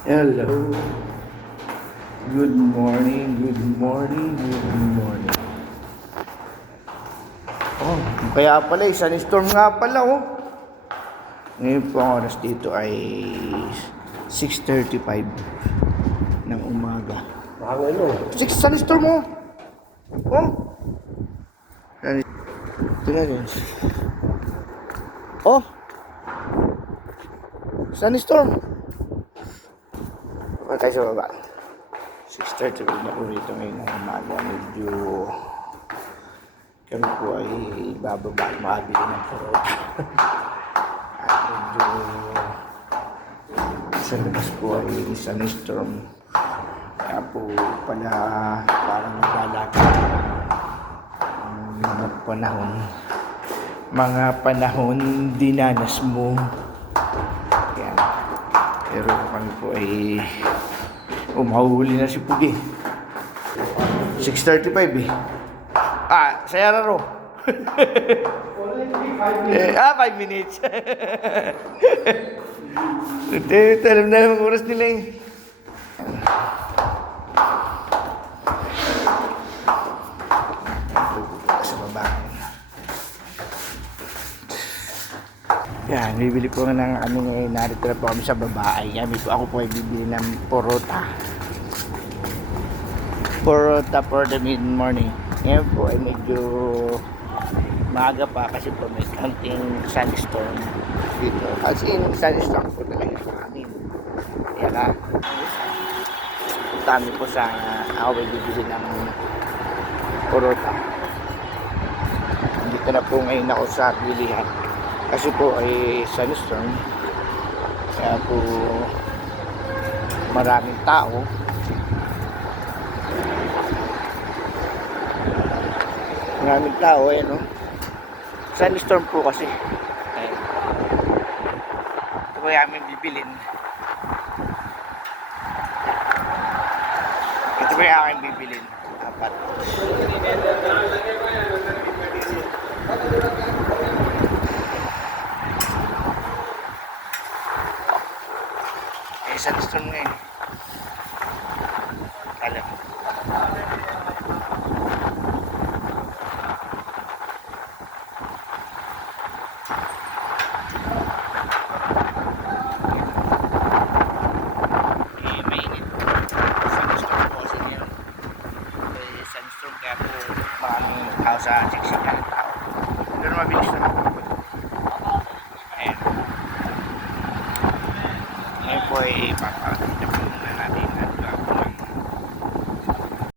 Hello. Good morning, good morning, good morning. Oh, kaya pala, sunstorm nga pala, oh. Ngayon po ang oras dito ay 6:35 ng umaga. Mahangin mo. Sunstorm, oh. Oh. Ito na yun. Oh. Sunstorm. Punta tayo sa baba. 6:30 na po rito ngayon ng umaga. Medyo kami po ay bababa at makabili ng purot. At medyo sa labas po ay sunstorm. Kaya po pala parang naglalakad ang mga panahon. Mga panahon dinanas mo. Yan. Pero kami po ay mahuhuli na si Pugi. 6:35 eh. Sa Yararo. 5 minutes. Ito, alam na naman oras nila eh. Sa baba. Yan, bibili po ng ano ngayon. Narito na po kami sa baba. Ay, ako po ay bibili ng porota. Porota for the mid-morning. Ngayon po ay medyo maaga pa kasi po may kanting sunstorm dito. As in, sunstorm po talaga sa amin. Kaya ka, dami po sa ako ay bibili ng porota. Dito na po ngayon ako sa bilihan. Kasi po ay sunstorm. Kaya po maraming tao. Maraming tao, ayan, no? Sunstorm po kasi. Ayan. Ito po yung aming bibilin. Ito po yung aming bibilin. Apat. Sunstorm ngayon. Alam. Mainit. Sunstorm po kasi ngayon. Sunstorm kaya po maraming tao sa siksikan ng tao. Pero mabilis na po. Ayan. Ngayon po ay papakita po